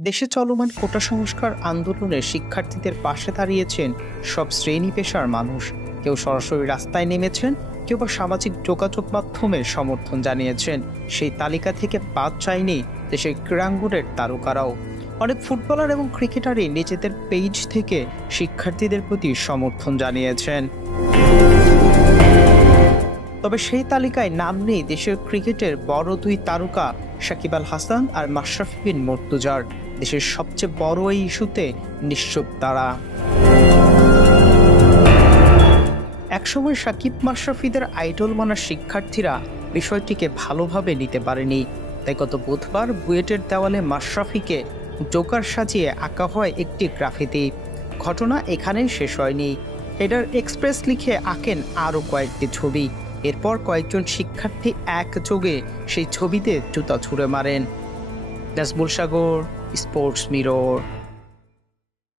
দেশে চলমান কোটা সংস্কার আন্দোলনে শিক্ষার্থীদের পাশে দাঁড়িয়েছেন সব শ্রেণী পেশার মানুষ। কেউ সরাসরি রাস্তায় নেমেছেন, কেউ বা সামাজিক যোগাযোগ মাধ্যমে সমর্থন জানিয়েছেন। সেই তালিকা থেকে বাদ যায়নি দেশের ক্রীড়াঙ্গনের তারকারাও। অনেক ফুটবলার এবং ক্রিকেটারই নিজেদের পেজ থেকে শিক্ষার্থীদের প্রতি সমর্থন জানিয়েছেন। তবে সেই তালিকায় নাম নেই দেশের ক্রিকেটের বড় দুই তারকা সাকিব আল হাসান আর মাশরাফি বিন মুর্তজার। দেশের সবচেয়ে বড় এই ইস্যুতে নিশ্চুপ তারা। একসময় সাকিব মাশরাফিদের আইডল মানা শিক্ষার্থীরা বিষয়টিকে ভালোভাবে নিতে পারেনি। তাই গত বুধবার বুয়েটের দেওয়ালে মাশরাফিকে জোকার সাজিয়ে আঁকা হয় একটি গ্রাফিতি। ঘটনা এখানেই শেষ হয়নি। হেডার এক্সপ্রেস লিখে আঁকেন আরও কয়েকটি ছবি। এরপর কয়েকজন শিক্ষার্থী একযোগে সেই ছবিতে জুতা ছুঁড়ে মারেন। নাজমুল সাগর, স্পোর্টস মিরর।